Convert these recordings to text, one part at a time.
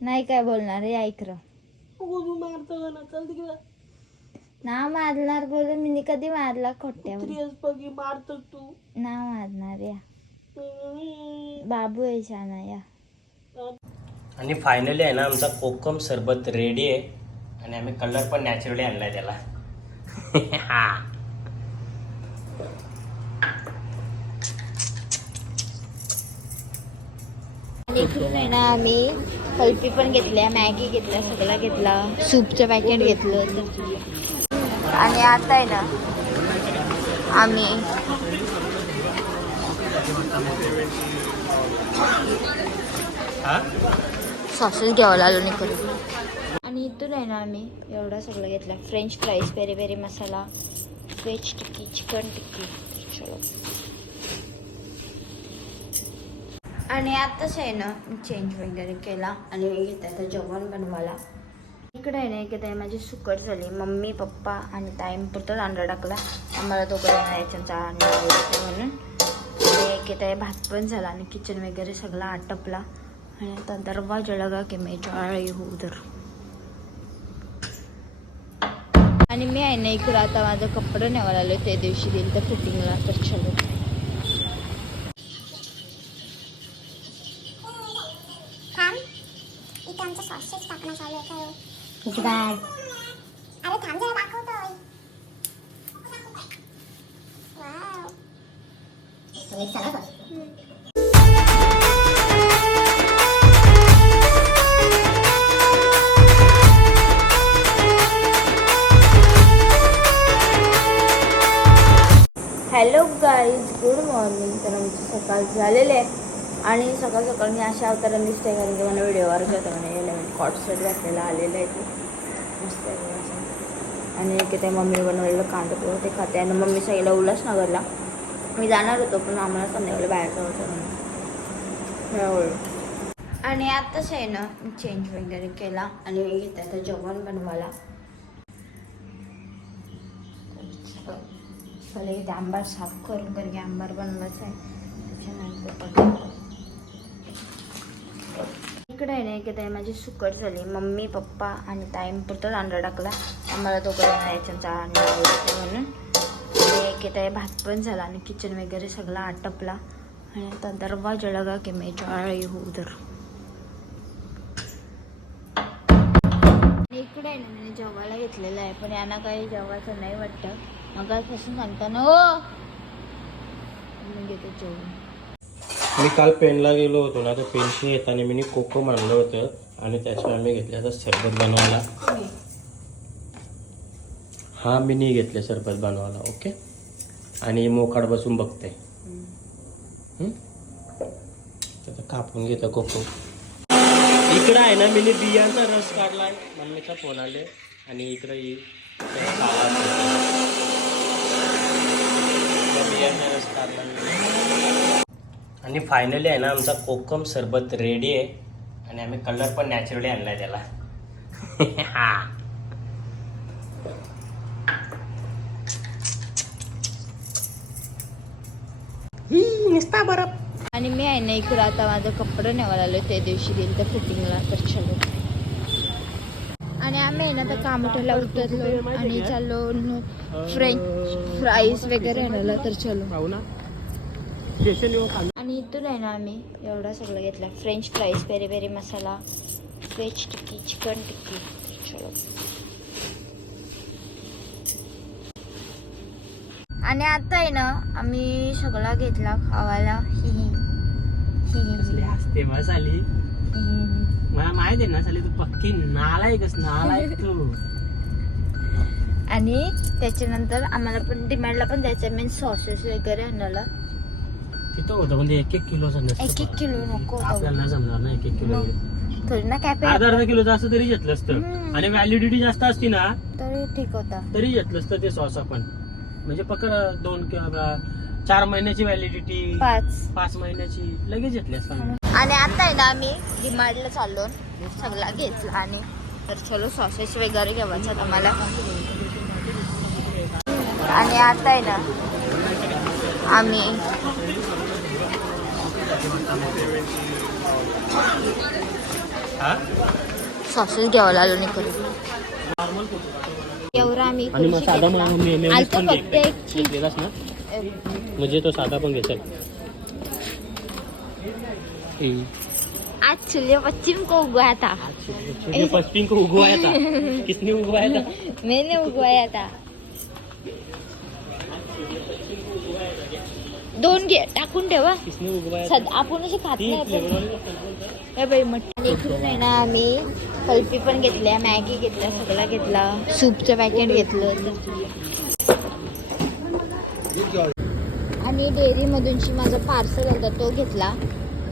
नाही काय बोलणार हे ऐक र. तू मारतो ना मारणार बोल मी कधी मारला बघी मारतो तू. ना मारणार या. बाबू आहे शाना या. आणि फायनली आहे ना आमचा कोकम सरबत रेडी आहे. आणि आम्ही कलर पण नॅचरली आणलाय त्याला. हा. आणि इकडून आहे ना आम्ही कल्पी पण घेतल्या मॅगी घेतल्या सगळं घेतला सूपचं पॅकेट घेतलं आणि आता आहे ना आम्ही सॉसेस घ्यावं लागलो नाही आणि इथून आहे ना आम्ही एवढं सगळं घेतला. French fries peri peri masala veg tikki chicken tikki चलो आणि आताच आहे ना चेंज वगैरे केला आणि मी घेत आता जेवण बनवायला. इकडे आहे ना की ताई माझी सुकट झाली. मम्मी पप्पा आणि ताईंपुरतं अंडा टाकला. आम्हाला दोघं यायचं अंडा म्हणून. आणि की ताई भात पण झाला आणि किचन वगैरे सगळा आटपला. आणि आता दरवाजा लगा की मी ज्वाळी हो उधर. आणि मी आहे ना इकडं आता माझं कपडे न्यावं आलो त्या दिवशी दिलं तर फिटिंगला तर चलो. तुझी काय अरे थांब जरा दाखवतोय wow hello guys good morning तर आमची सकाळ झालेले आहे. आणि सकाळ सकाळ मी अशा अवतारांनी दिसते कारण की मला व्हिडिओवर होतं म्हणे नवीन कॉट सेट घातलेला आलेलं आहे. ते मस्त आहे असं. आणि मम्मी बनवलेलं कांदा पोहे ते खाते आणि मम्मी सांगितलं उल्हासनगरला मी जाणार होतो पण आम्हाला संध्याकाळी बाहेर जायचं म्हणून. आणि आत्ताच आहे ना चेंज वगैरे केला आणि मी घेते आता जेवण बनवायला पहिले इथे आंबार साफ करून की आंबार बनवायचा आहे त्याच्यानंतर. इकडे आहे ना की ताई माझी सुकट झाली. मम्मी पप्पा आणि ताईंपुरतं अंडा टाकला. आम्हाला दोघं यायचं अंडा आवडतो म्हणून. आणि की ताई भात पण झाला आणि किचन वगैरे सगळा आटपला. आणि आता दरवाजा लगा की मी ज्वाळी हो उधर इकडे आहे ना मी जेवायला घेतलेलं आहे. पण यांना काही जेवायचं नाही वाटतं. मग आजपासून सांगताना हो मी घेते जेवण मी काल पेनला गेलो होतो ना तर पेनशी येताना मी कोकम आणलं होतं आणि त्याच्यावर आम्ही घेतले. आता सरबत बनवायला. हा मी नाही घेतले सरबत बनवायला ओके? आणि मोकाड बसून बघते. हं? कापून घेतो कोको. इकडं आहे ना मी बियांचा रस काढलाय. मम्मीचा फोन आले. आणि इकडं बियांचा रस काढला आणि फायनली आहे ना आमचा कोकम सरबत रेडी आहे. आणि आम्ही कलर पण नॅचरली आणलाय त्याला. हा. नुसता बरं. आणि मी आहे ना इकडं आता माझं कपडे न्यावं आलो त्या दिवशी दिलं तर फिटिंगला तर चलो. आणि आम्ही आहे ना तर कामठ्याला उतरलो आणि चाललो फ्रेंच फ्राईज वगैरे आणायला तर चलो. आणि इथून आहे ना आम्ही एवढं सगळं घेतलं. French fries peri peri masala veg tikki chicken tikki चलो. आणि आता आहे ना आम्ही सगळं घेतला खावायला. हि हि. असते बस आली. मला माहिती आहे ना साली तू पक्की नालायकच नालायक तू. आणि त्याच्यानंतर आम्हाला पण डिमांडला पण द्यायचं मेन सॉसेस वगैरे आणायला. तिथं होतं म्हणजे एक एक किलोचं एक नसतं एक किलो नको आपल्याला नाही जमणार ना एक एक किलो थोडी ना कॅपे अर्धा अर्धा किलोचं असं तरी घेतलं असतं. आणि व्हॅलिडिटी जास्त असती ना तरी ठीक होता. तरी घेतलं असतं ते सॉस आपण. म्हणजे पकड दोन किंवा चार महिन्याची व्हॅलिडिटी पाच. पाच महिन्याची लगेच घेतली असतं. आणि आता आहे ना आम्ही डिमांडला चाललो. सगळा घेतला आणि तर चलो सॉसेस वगैरे घ्यायचं आम्हाला. आणि आता आहे ना आम्ही सॉसेस घ्यावं लागलं नाही करू नॉर्मल फोटो एवढा आम्ही आणि मग खुर्ची साधा घेतला. मग मी- मी- आलतो पण फक्त घे. एक चीज घेतलेलास ना? म्हणजे तो साधा पण घेचल आज सूर्य पश्चिम को उगवाया था पश्चिम को उगवाया था किसने उगवाया था मैंने उगवाया था दोन घे टाकून ठेवा. आपण असे खात नाही बाई मटण इकडून आहे ना आम्ही कल्पी पण घेतल्या मॅगी घेतल्या सगळं घेतला. सूपचं पॅकेट घेतलं आणि डेअरीमधूनची माझा पार्सल होता तो घेतला.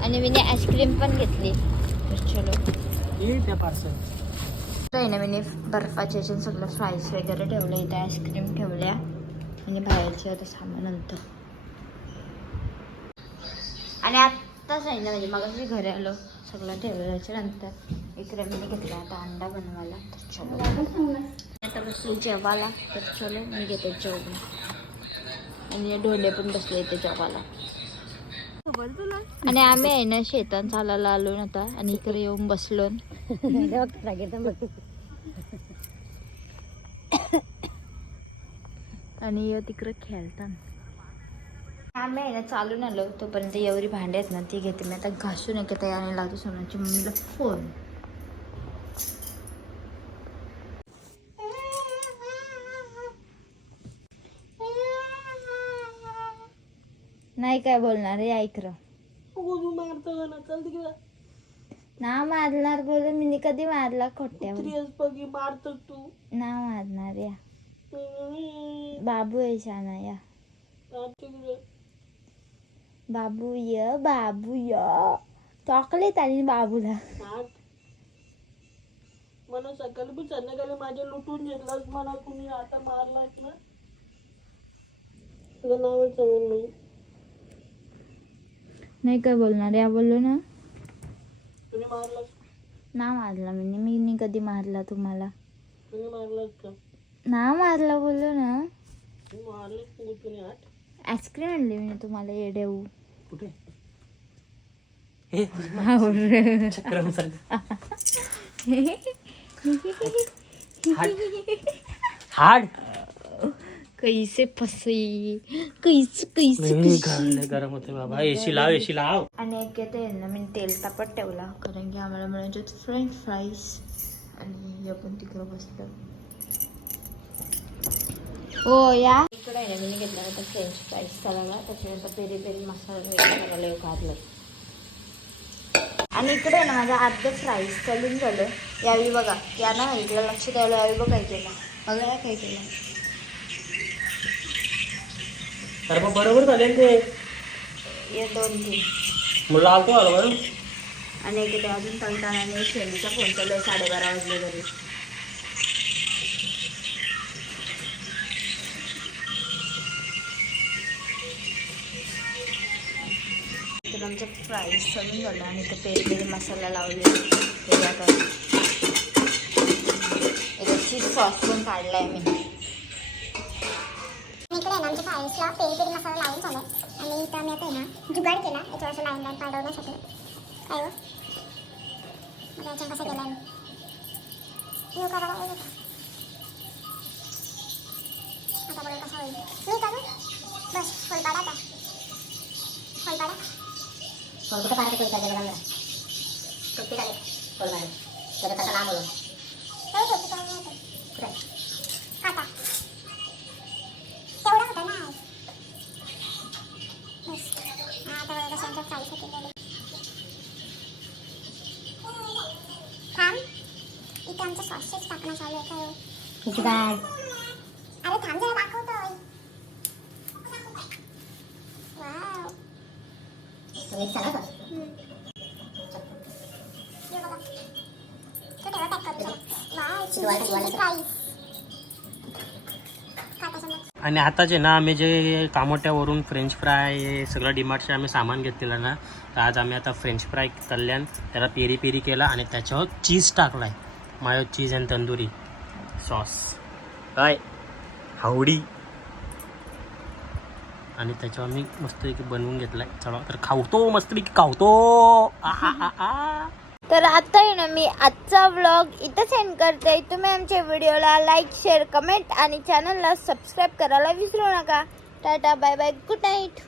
आणि मी आईस्क्रीम पण घेतली. चलो. पार्सल आहे ना मी बर्फाचे सगळं फ्राईज वगैरे ठेवलं इथे आईस्क्रीम ठेवल्या. आणि बाहेरचे होतं सामान नंतर आणि आत्ताच आहे ना म्हणजे मग घरी आलो सगळं ठेवल्याच्या नंतर इकडे मी घेतला आता अंडा बनवायला तर चलो. आता बसली जेवायला तर चलो मी घेते जेवण. आणि ढोले पण बसले इथे जेवायला. आणि आम्ही आहे ना शेतात चालायला आलो ना आता आणि इकडे येऊन बसलो. आणि तिकडे खेळतात आम्ही आहे ना चालून आलो तोपर्यंत एवढी भांडी आहेत ना ती घेते. मी आता घासून येते तयारी लावते सोनाची मम्मीला फोन. नाही काय मारणार हे ऐकर ना मारणार बोल मी कधी मारला खोट्यावर मारतो तू. ना मारणार या. बाबू आहे शाना या. बाबू य बाबू य. चॉकलेट आणि बाबूला. मला सकाळी पण संध्याकाळी माझ्या लुटून घेतलास मला कुणी आता मारलास ना. तुझं नावच सांगून नाही नाही काय बोलणार या बोललो ना. तुम्ही मारलास? ना मारला मी मी नी कधी मारला तुम्हाला? तुम्ही मारलास का? ना मारला बोललो ना. का तुम्ही आठ आईस्क्रीम आणली मी तुम्हाला येडेऊ कुठे? हे? हाड. कैसे फसे? कैसे कैसे लय गरम होते बाबा. एसी लाव एसी लाव. आणि एक येते ना मी तेल तापत ठेवला कारण की आम्हाला मिळायचे फ्रेंच फ्राईज आणि हे पण तिकडं बसलं. हो या. इकडे ना मी घेतला होता फ्रेंच फ्राईज करायला. त्याच्यानंतर पेरी पेरी मसाला करायला येऊ घातलं. आणि इकडे ना माझं अर्ध फ्राईज चालून झालं. यावेळी बघा या ना इकडे लक्ष द्यायला यावेळी बघ केलं बघा या काय केलं. तर मग बरोबर झाले ते? हे दोन तीन. मुलं आलतो आलो बरं. आणि ते अजून शेणीचा फोन चालू आहे साडेबारा वाजले तरी. तर आमचं फ्राईज चालून झालं आणि ते पेरी मसाला लावले. ते आता चीज सॉस पण काढला आहे मी इकडे आहे ना आमच्या फाईल्सला पेरी पेरी मसाला लावून झालं आणि इथं आम्ही आता आहे ना जुगाड केला. याच्यावर असं लाईन लाईन पाडवण्यासाठी. काय हो? मग याच्यावर कसं केलं आता बघा कसं होईल. मी करू? बस फुलपाडा बस आता बघा कसं आमचं फ्राय केलेलं थांब इथे आमचं सॉसेस टाकणं चालू आहे काय किती बॅग अरे थांब जरा दाखवतोय वाव तुम्ही चला आणि आता जे ना आम्ही जे कामोट्यावरून फ्रेंच फ्राय हे सगळं डिमार्टचे आम्ही सामान घेतलेलं ना तर आज आम्ही आता फ्रेंच फ्राय तळल्यान त्याला पेरी पेरी केला आणि त्याच्यावर चीज टाकलाय. Mayo cheese and tandoori sauce काय? हावडी. आणि त्याच्यावर मी मस्तपैकी बनवून घेतलाय. चला तर खावतो मस्तपैकी खावतो आ, आ, आ, आ. तर आता आहे ना मी आजचा व्लॉग इथं सेंड करते. तुम्ही आमच्या व्हिडिओला लाईक शेअर कमेंट आणि चॅनलला सबस्क्राईब करायला विसरू नका. Tata bye bye good night